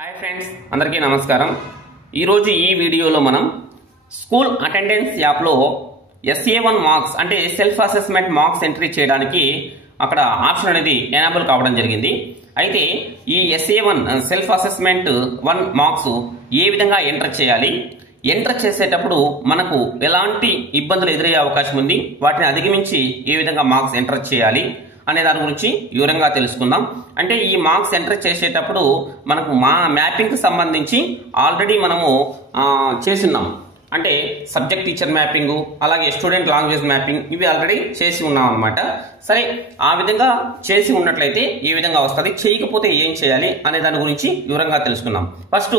Hi friends, అందరికీ నమస్కారం. ఈరోజు ఈ వీడియోలో మనం స్కూల్ అటెండెన్స్ యాప్లో SA1 మార్క్స్ అంటే సెల్ఫ్ అసెస్మెంట్ మార్క్స్ ఎంట్రీ చేయడానికి అక్కడ ఆప్షన్ అనేది ఎనేబుల్ కావడం జరిగింది. అయితే ఈ SA1 సెల్ఫ్ అసెస్మెంట్ 1 మార్క్స్ ఏ విధంగా ఎంటర్ చేయాలి, ఎంటర్ చేసేటప్పుడు మనకు ఎలాంటి ఇబ్బందులు ఎదురయ్యే అవకాశం ఉంది, వాటిని అధిగమించి ఏ విధంగా మార్క్స్ ఎంటర్ చేయాలి అనే దాని గురించి వివరంగా తెలుసుకుందాం. అంటే ఈ మార్క్స్ ఎంటర్ చేసేటప్పుడు మనకు మ్యాపింగ్కి సంబంధించి ఆల్రెడీ మనము చేస్తున్నాం. అంటే సబ్జెక్ట్ టీచర్ మ్యాపింగ్, అలాగే స్టూడెంట్ లాంగ్వేజ్ మ్యాపింగ్, ఇవి ఆల్రెడీ చేసి ఉన్నాం అనమాట. సరే, ఆ విధంగా చేసి ఉన్నట్లయితే ఏ విధంగా వస్తుంది, చేయకపోతే ఏం చేయాలి అనే దాని గురించి వివరంగా తెలుసుకుందాం. ఫస్ట్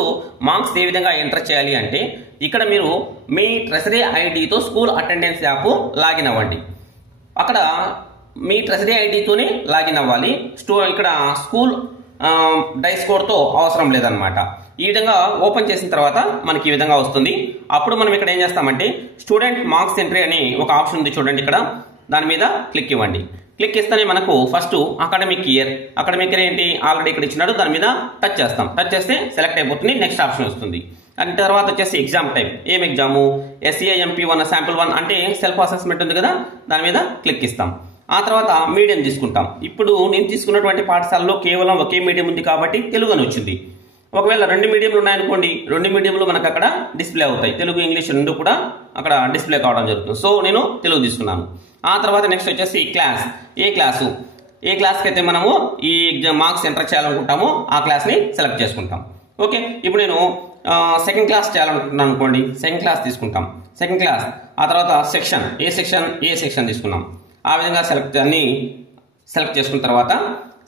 మార్క్స్ ఏ విధంగా ఎంటర్ చేయాలి అంటే, ఇక్కడ మీరు మీ ట్రెజరీ ఐడితో స్కూల్ అటెండెన్స్ యాప్ లాగిన్ అవ్వండి. అక్కడ మీ ట్రెజరీ ఐడితోనే లాగిన్ అవ్వాలి. ఇక్కడ స్కూల్ డైస్ కోడ్తో అవసరం లేదనమాట. ఈ విధంగా ఓపెన్ చేసిన తర్వాత మనకి ఈ విధంగా వస్తుంది. అప్పుడు మనం ఇక్కడ ఏం చేస్తామంటే స్టూడెంట్ మార్క్స్ ఎంట్రీ అని ఒక ఆప్షన్ ఉంది చూడండి, ఇక్కడ దాని మీద క్లిక్ ఇవ్వండి. క్లిక్ ఇస్తేనే మనకు ఫస్ట్ అకాడమిక్ ఇయర్ ఏంటి ఆల్రెడీ ఇక్కడ ఇచ్చినాడు, దాని మీద టచ్ చేస్తాం. టచ్ చేస్తే సెలెక్ట్ అయిపోతుంది, నెక్స్ట్ ఆప్షన్ వస్తుంది. దాని తర్వాత వచ్చేసి ఎగ్జామ్ టైప్, ఏం ఎగ్జాము, SAMP1 శాంపుల్ 1 అంటే సెల్ఫ్ అసెస్మెంట్ ఉంది కదా, దాని మీద క్లిక్ ఇస్తాం. ఆ తర్వాత మీడియం తీసుకుంటాం. ఇప్పుడు నేను తీసుకున్నటువంటి పాఠశాలలో కేవలం ఒకే మీడియం ఉంది కాబట్టి తెలుగు అని వచ్చింది. ఒకవేళ 2 మీడియంలు ఉన్నాయనుకోండి, 2 మీడియంలు మనకు అక్కడ డిస్ప్లే అవుతాయి. తెలుగు ఇంగ్లీష్ రెండు కూడా అక్కడ డిస్ప్లే కావడం జరుగుతుంది. సో నేను తెలుగు తీసుకున్నాను. ఆ తర్వాత నెక్స్ట్ వచ్చేసి క్లాస్, ఏ క్లాస్కి అయితే మనము ఈ మార్క్స్ ఎంటర్ చేయాలనుకుంటామో ఆ క్లాస్ని సెలెక్ట్ చేసుకుంటాం. ఓకే, ఇప్పుడు నేను సెకండ్ క్లాస్ చేయాలనుకుంటున్నాను అనుకోండి, సెకండ్ క్లాస్ తీసుకుంటాం. సెకండ్ క్లాస్, ఆ తర్వాత సెక్షన్, ఏ సెక్షన్ తీసుకున్నాం. ఆ విధంగా సెలెక్ట్ చేసుకున్న తర్వాత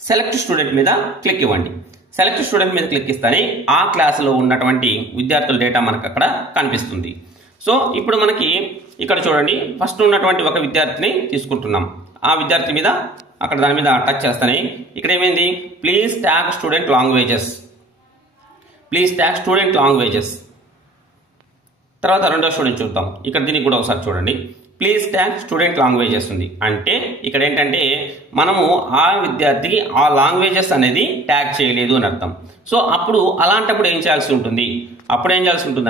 సెలెక్ట్ స్టూడెంట్ మీద క్లిక్ ఇవ్వండి. సెలెక్ట్ స్టూడెంట్ మీద క్లిక్ ఇస్తేనే ఆ క్లాసులో ఉన్నటువంటి విద్యార్థుల డేటా మనకు అక్కడ కనిపిస్తుంది. సో ఇప్పుడు మనకి ఇక్కడ చూడండి, ఫస్ట్ ఉన్నటువంటి ఒక విద్యార్థిని తీసుకుంటున్నాం. ఆ విద్యార్థి మీద అక్కడ దాని మీద టచ్ చేస్తానే ఇక్కడ ఏమైంది, ప్లీజ్ ట్యాగ్ స్టూడెంట్ లాంగ్వేజెస్. తర్వాత రెండో స్టూడెంట్ చూద్దాం. ఇక్కడ దీనికి కూడా ఒకసారి చూడండి, ప్లీజ్ ట్యాగ్ స్టూడెంట్ లాంగ్వేజెస్ ఉంది. అంటే ఇక్కడ ఏంటంటే మనము ఆ విద్యార్థికి ఆ లాంగ్వేజెస్ అనేది ట్యాగ్ చేయలేదు అని అర్థం. సో అప్పుడు అలాంటప్పుడు ఏం చేయాల్సి ఉంటుంది,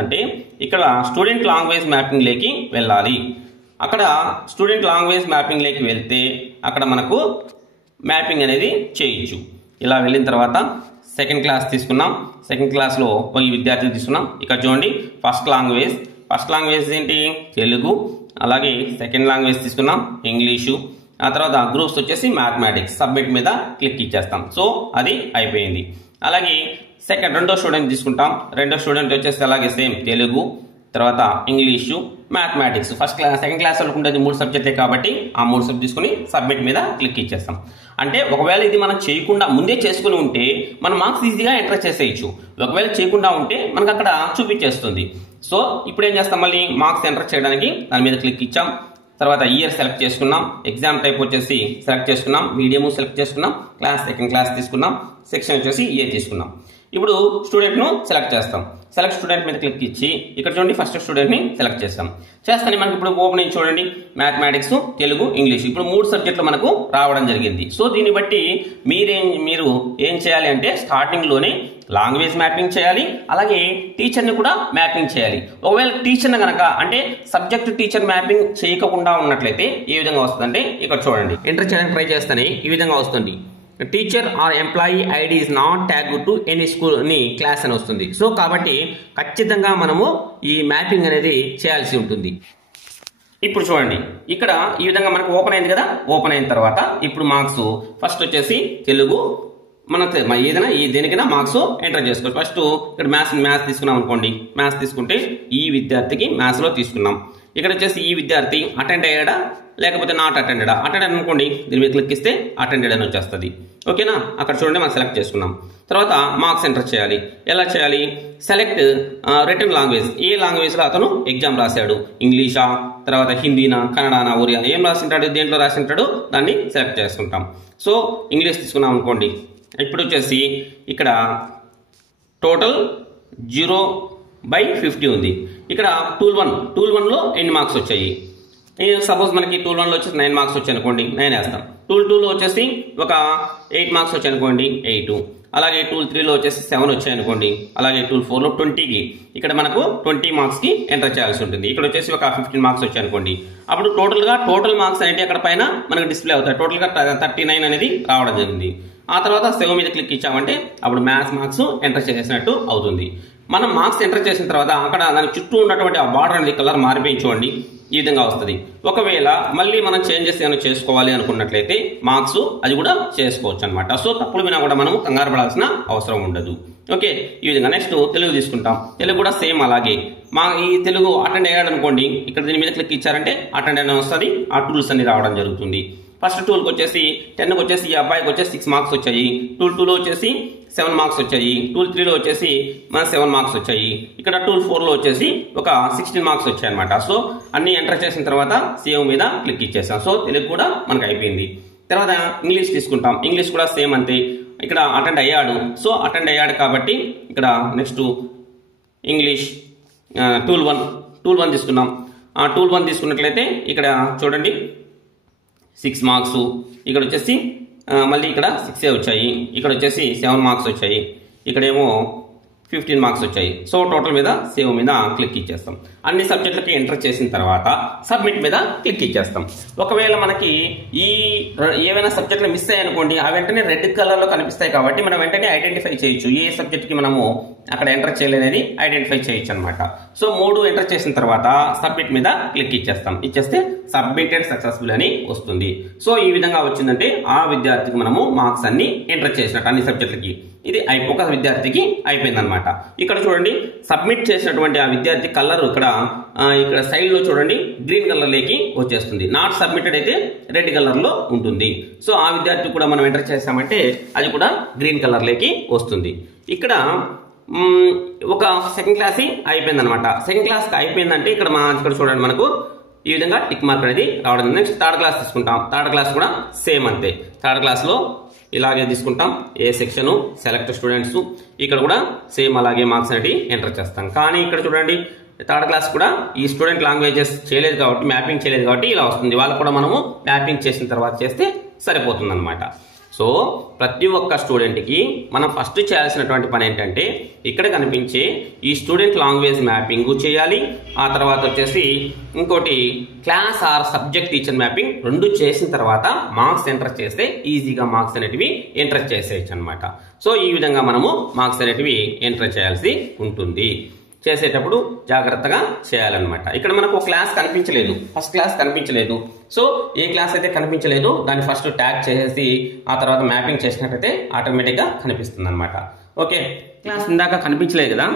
అంటే ఇక్కడ స్టూడెంట్ లాంగ్వేజ్ మ్యాపింగ్లోకి వెళ్ళాలి. అక్కడ స్టూడెంట్ లాంగ్వేజ్ మ్యాపింగ్లోకి వెళ్తే అక్కడ మనకు మ్యాపింగ్ అనేది చేయొచ్చు. ఇలా వెళ్ళిన తర్వాత సెకండ్ క్లాస్ తీసుకున్నాం. సెకండ్ క్లాస్లో ఈ విద్యార్థిని తీసుకున్నాం. ఇక్కడ చూడండి, ఫస్ట్ లాంగ్వేజ్ ఏంటి, తెలుగు. అలాగే సెకండ్ లాంగ్వేజ్ తీసుకున్నాం, ఇంగ్లీషు. ఆ తర్వాత గ్రూప్స్ వచ్చేసి మ్యాథమెటిక్స్. సబ్మిట్ మీద క్లిక్ ఇచ్చేస్తాం. సో అది అయిపోయింది. అలాగే రెండో స్టూడెంట్ తీసుకుంటాం. రెండో స్టూడెంట్ వచ్చేసి అలాగే సేమ్ తెలుగు, తర్వాత ఇంగ్లీషు, మ్యాథమెటిక్స్. సెకండ్ క్లాస్ వాళ్ళకు ఉండేది 3 సబ్జెక్టులే కాబట్టి ఆ 3 సబ్జెక్ట్ తీసుకుని సబ్మిట్ మీద క్లిక్ ఇచ్చేస్తాం. అంటే ఒకవేళ ఇది మనం చేయకుండా ముందే చేసుకుని ఉంటే మన మార్క్స్ ఈజీగా ఎంటర్ చేసేయచ్చు. ఒకవేళ చేయకుండా ఉంటే మనకు అక్కడ చూపించేస్తుంది. సో ఇప్పుడు ఏం చేస్తాం, మళ్ళీ మార్క్స్ ఎంటర్ చేయడానికి దాని మీద క్లిక్ ఇచ్చాం. తర్వాత ఇయర్ సెలెక్ట్ చేసుకున్నాం, ఎగ్జామ్ టైప్ వచ్చేసి సెలెక్ట్ చేసుకున్నాం, మీడియం సెలెక్ట్ చేసుకున్నాం, సెకండ్ క్లాస్ తీసుకున్నాం, సెక్షన్ వచ్చేసి ఏ తీసుకున్నాం. ఇప్పుడు స్టూడెంట్ను సెలెక్ట్ చేస్తాం. సెలెక్ట్ స్టూడెంట్ మీద క్లిక్ ఇచ్చి ఇక్కడ చూడండి, ఫస్ట్ స్టూడెంట్ని సెలెక్ట్ చేస్తానే మనకి ఇప్పుడు ఓపెనింగ్ చూడండి, మ్యాథమెటిక్స్, తెలుగు, ఇంగ్లీష్. ఇప్పుడు 3 సబ్జెక్టులు మనకు రావడం జరిగింది. సో దీన్ని బట్టి మీరు ఏం చేయాలి అంటే స్టార్టింగ్లోనే లాంగ్వేజ్ మ్యాపింగ్ చేయాలి, అలాగే టీచర్ని కూడా మ్యాపింగ్ చేయాలి. ఒకవేళ టీచర్ని కనుక అంటే సబ్జెక్ట్ టీచర్ మ్యాపింగ్ చేయకుండా ఉన్నట్లయితే ఏ విధంగా వస్తుందంటే ఇక్కడ చూడండి, ఎంటర్ చేయడానికి ట్రై చేస్తేనే ఈ విధంగా వస్తుంది, teacher or employee ID is not tag to any school అని క్లాస్ అని వస్తుంది. సో కాబట్టి ఖచ్చితంగా మనము ఈ మ్యాపింగ్ అనేది చేయాల్సి ఉంటుంది. ఇప్పుడు చూడండి, ఇక్కడ ఈ విధంగా మనకు ఓపెన్ అయింది కదా. ఓపెన్ అయిన తర్వాత ఇప్పుడు మార్క్స్ ఫస్ట్ వచ్చేసి తెలుగు, మన ఏదైనా దేనికైనా మార్క్స్ ఎంటర్ చేసుకోవచ్చు. ఫస్ట్ ఇక్కడ మ్యాథ్స్ తీసుకున్నాం అనుకోండి, మ్యాథ్స్ తీసుకుంటే ఈ విద్యార్థికి మ్యాథ్స్లో తీసుకున్నాం. ఇక్కడ వచ్చేసి ఈ విద్యార్థి అటెండ్ అయ్యాడా లేకపోతే నాట్ అటెండెడ్ అనుకోండి, దీని మీద క్లిక్ ఇస్తే అటెండెడ్ అని వచ్చేస్తుంది. ఓకేనా, అక్కడ చూడండి మనం సెలెక్ట్ చేసుకున్నాం. తర్వాత మార్క్స్ ఎంటర్ చేయాలి. ఎలా చేయాలి, సెలెక్ట్ రిటర్న్ లాంగ్వేజ్, ఏ లాంగ్వేజ్లో అతను ఎగ్జామ్ రాశాడు, ఇంగ్లీషా, తర్వాత హిందీనా, కన్నడనా, ఒరియా, ఏం రాసింటాడు, దేంట్లో రాసింటాడు దాన్ని సెలెక్ట్ చేసుకుంటాం. సో ఇంగ్లీష్ తీసుకున్నాం అనుకోండి. ఇప్పుడు వచ్చేసి ఇక్కడ టోటల్ 0/50 ఉంది. ఇక్కడ టూల్ 1లో ఎన్ని మార్క్స్ వచ్చాయి, సపోజ్ మనకి టూల్ 1లో వచ్చేసి 9 మార్క్స్ వచ్చాయి అనుకోండి, 9 వేస్తాం. టూల్ 2లో వచ్చేసి ఒక 8 మార్క్స్ వచ్చాయి అనుకోండి, 8. అలాగే టూల్ 3లో వచ్చేసి 7 వచ్చాయి అనుకోండి, అలాగే టూల్ 4లో 20కి ఇక్కడ మనకు 20 మార్క్స్కి ఎంటర్ చేయాల్సి ఉంటుంది. ఇక్కడ వచ్చేసి ఒక 15 మార్క్స్ వచ్చాయి అనుకోండి, అప్పుడు టోటల్ మార్క్స్ అనేవి అక్కడ పైన మనకు డిస్ప్లే అవుతాయి. టోటల్గా 39 అనేది రావడం జరిగింది. ఆ తర్వాత సేవ్ మీద క్లిక్ ఇచ్చామంటే అప్పుడు మ్యాథ్స్ మార్క్స్ ఎంటర్ చేసినట్టు అవుతుంది. మనం మార్క్స్ ఎంటర్ చేసిన తర్వాత అక్కడ దాని చుట్టూ ఉన్నటువంటి ఆ బార్డర్ అనేది కలర్ మారిపోయి చూడండి, ఈ విధంగా వస్తుంది. ఒకవేళ మళ్ళీ మనం చేంజెస్ ఏమైనా చేసుకోవాలి అనుకున్నట్లయితే మార్క్స్ అది కూడా చేసుకోవచ్చు అనమాట. సో తప్పులు వినా కూడా మనం కంగారు పడాల్సిన అవసరం ఉండదు. ఓకే, ఈ విధంగా నెక్స్ట్ తెలుగు తీసుకుంటాం. తెలుగు కూడా సేమ్ అలాగే ఈ తెలుగు అటెండ్ అయ్యాడు అనుకోండి, ఇక్కడ దీని మీద క్లిక్ ఇచ్చారంటే అటెండ్ అని వస్తుంది, ఆ టూల్స్ అన్ని రావడం జరుగుతుంది. ఫస్ట్ టూల్కి వచ్చేసి 10కి వచ్చేసి ఈ అబ్బాయికి వచ్చేసి 6 మార్క్స్ వచ్చాయి, టూల్ 2లో వచ్చేసి 7 మార్క్స్ వచ్చాయి, టూల్ 3లో వచ్చేసి మన 7 మార్క్స్ వచ్చాయి, ఇక్కడ టూల్ 4లో వచ్చేసి ఒక 16 మార్క్స్ వచ్చాయి అనమాట. సో అన్ని ఎంటర్ చేసిన తర్వాత సేవ్ మీద క్లిక్ ఇచ్చేసాం. సో తెలుగు కూడా మనకు అయిపోయింది. తర్వాత ఇంగ్లీష్ తీసుకుంటాం. ఇంగ్లీష్ కూడా సేమ్ అంతే, ఇక్కడ అటెండ్ అయ్యాడు. సో అటెండ్ అయ్యాడు కాబట్టి ఇక్కడ నెక్స్ట్ ఇంగ్లీష్ టూల్ 1 తీసుకున్నాం. టూల్ 1 తీసుకున్నట్లయితే ఇక్కడ చూడండి 6 మార్క్స్, ఇక్కడ వచ్చేసి మళ్ళీ ఇక్కడ 6 వచ్చాయి, ఇక్కడ వచ్చేసి 7 మార్క్స్ వచ్చాయి, ఇక్కడేమో 15 మార్క్స్ వచ్చాయి. సో టోటల్ మీద సేవ్ మీద క్లిక్ ఇచ్చేస్తాం. అన్ని సబ్జెక్టులకి ఎంటర్ చేసిన తర్వాత సబ్మిట్ మీద క్లిక్ ఇచ్చేస్తాం. ఒకవేళ మనకి ఈ ఏవైనా సబ్జెక్టులు మిస్ అయ్యాయి అనుకోండి, ఆ వెంటనే రెడ్ కలర్లో కనిపిస్తాయి కాబట్టి మనం వెంటనే ఐడెంటిఫై చేయొచ్చు ఏ సబ్జెక్ట్కి మనము అక్కడ ఎంటర్ చేయలేదని ఐడెంటిఫై చేయొచ్చు అనమాట. సో 3 ఎంటర్ చేసిన తర్వాత సబ్మిట్ మీద క్లిక్ ఇచ్చేస్తే సబ్మిటెడ్ సక్సెస్ఫుల్ అని వస్తుంది. సో ఈ విధంగా వచ్చిందంటే ఆ విద్యార్థికి మనము మార్క్స్ అన్ని ఎంటర్ చేసినట్టు అన్ని సబ్జెక్టులకి. ఇది ఒక విద్యార్థికి అయిపోయింది అనమాట. ఇక్కడ చూడండి సబ్మిట్ చేసినటువంటి ఆ విద్యార్థి కలర్ ఇక్కడ సైడ్ లో చూడండి గ్రీన్ కలర్ లోకి వచ్చేస్తుంది. నాట్ సబ్మిటెడ్ అయితే రెడ్ కలర్ లో ఉంటుంది. సో ఆ విద్యార్థి కూడా మనం ఎంటర్ చేసామంటే అది కూడా గ్రీన్ కలర్ లోకి వస్తుంది. ఇక్కడ ఒక సెకండ్ క్లాస్ అయిపోయింది అనమాట. సెకండ్ క్లాస్ అయిపోయిందంటే ఇక్కడ చూడండి మనకు ఈ విధంగా టిక్ మార్క్ అనేది రావడం. నెక్స్ట్ థర్డ్ క్లాస్ తీసుకుంటాం. థర్డ్ క్లాస్ కూడా సేమ్ అంతే. థర్డ్ క్లాస్ లో ఇలాగే తీసుకుంటాం. ఏ సెక్షన్ సెలెక్ట్ స్టూడెంట్స్, ఇక్కడ కూడా సేమ్ అలాగే మార్క్స్ అనేవి ఎంటర్ చేస్తాం. కానీ ఇక్కడ చూడండి థర్డ్ క్లాస్ కూడా ఈ స్టూడెంట్ లాంగ్వేజెస్ చేయలేదు కాబట్టి, మ్యాపింగ్ చేయలేదు కాబట్టి ఇలా వస్తుంది. వాళ్ళకు కూడా మనము మ్యాపింగ్ చేసిన తర్వాత చేస్తే సరిపోతుంది అనమాట. సో ప్రతి ఒక్క స్టూడెంట్కి మనం ఫస్ట్ చేయాల్సినటువంటి పని ఏంటంటే ఇక్కడ కనిపించే ఈ స్టూడెంట్ లాంగ్వేజ్ మ్యాపింగ్ చేయాలి. ఆ తర్వాత వచ్చేసి ఇంకోటి class or subject teacher mapping 2 చేసిన తర్వాత మార్క్స్ ఎంటర్ చేస్తే ఈజీగా మార్క్స్ అనేటివి ఎంటర్ చేసేయచ్చు అనమాట. సో ఈ విధంగా మనము మార్క్స్ అనేటివి ఎంటర్ చేయాల్సి ఉంటుంది. చేసేటప్పుడు జాగ్రత్తగా చేయాలన్నమాట. ఇక్కడ మనకు క్లాస్ కనిపించలేదు, ఫస్ట్ క్లాస్ కనిపించలేదు. సో ఏ క్లాస్ అయితే కనిపించలేదు దాన్ని ఫస్ట్ ట్యాగ్ చేసేసి ఆ తర్వాత మ్యాపింగ్ చేసినట్టయితే ఆటోమేటిక్గా కనిపిస్తుంది అనమాట. ఓకే, క్లాస్ ఇందాక కనిపించలేదు కదా,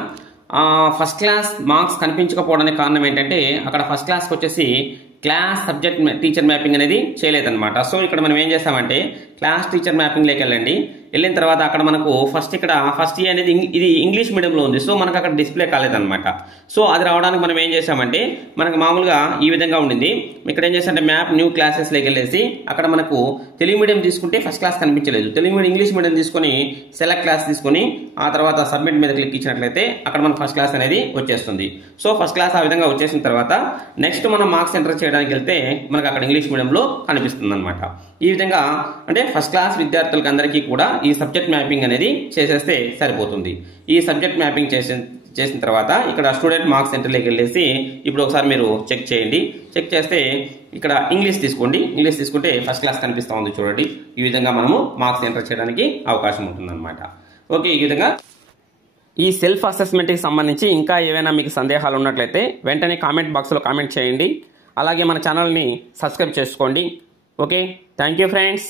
ఫస్ట్ క్లాస్ మార్క్స్ కనిపించకపోవడానికి కారణం ఏంటంటే అక్కడ ఫస్ట్ క్లాస్కి వచ్చేసి క్లాస్ సబ్జెక్ట్ టీచర్ మ్యాపింగ్ అనేది చేయలేదన్నమాట. సో ఇక్కడ మనం ఏం చేస్తామంటే క్లాస్ టీచర్ మ్యాపింగ్లోకి వెళ్ళిన తర్వాత అక్కడ మనకు ఫస్ట్ ఏ అనేది ఇది ఇంగ్లీష్ మీడియంలో ఉంది. సో మనకు అక్కడ డిస్ప్లే కాలేదన్నమాట. సో అది రావడానికి మనం ఏం చేసామంటే మనకు మామూలుగా ఈ విధంగా ఉండింది. ఇక్కడ ఏం చేసామంటే మ్యాప్ న్యూ క్లాసెస్లోకి వెళ్ళేసి అక్కడ మనకు తెలుగు మీడియం తీసుకుంటే ఫస్ట్ క్లాస్ కనిపించలేదు. ఇంగ్లీష్ మీడియం తీసుకొని సెలెక్ట్ క్లాస్ తీసుకొని ఆ తర్వాత సబ్మిట్ మీద క్లిక్ ఇచ్చినట్లయితే అక్కడ మనకు ఫస్ట్ క్లాస్ అనేది వచ్చేస్తుంది. సో ఫస్ట్ క్లాస్ ఆ విధంగా వచ్చేసిన తర్వాత నెక్స్ట్ మనం మార్క్స్ ఎంటర్ చేయడానికి వెళ్తే మనకు అక్కడ ఇంగ్లీష్ మీడియంలో కనిపిస్తుంది అనమాట. ఈ విధంగా అంటే ఫస్ట్ క్లాస్ విద్యార్థులకు అందరికీ కూడా ఈ సబ్జెక్ట్ మ్యాపింగ్ అనేది చేసేస్తే సరిపోతుంది. ఈ సబ్జెక్ట్ మ్యాపింగ్ చేసిన తర్వాత ఇక్కడ స్టూడెంట్ మార్క్స్ సెంటర్లోకి వెళ్ళేసి ఇప్పుడు ఒకసారి మీరు చెక్ చేయండి. చెక్ చేస్తే ఇక్కడ ఇంగ్లీష్ తీసుకోండి. ఇంగ్లీష్ తీసుకుంటే ఫస్ట్ క్లాస్ కనిపిస్తూ ఉంది చూడండి. ఈ విధంగా మనము మార్క్స్ ఎంటర్ చేయడానికి అవకాశం ఉంటుందన్నమాట. ఓకే, ఈ విధంగా ఈ సెల్ఫ్ అసెస్మెంట్కి సంబంధించి ఇంకా ఏవైనా మీకు సందేహాలు ఉన్నట్లయితే వెంటనే కామెంట్ బాక్స్లో కామెంట్ చేయండి. అలాగే మన ఛానల్ని సబ్స్క్రైబ్ చేసుకోండి. Okay, thank you friends.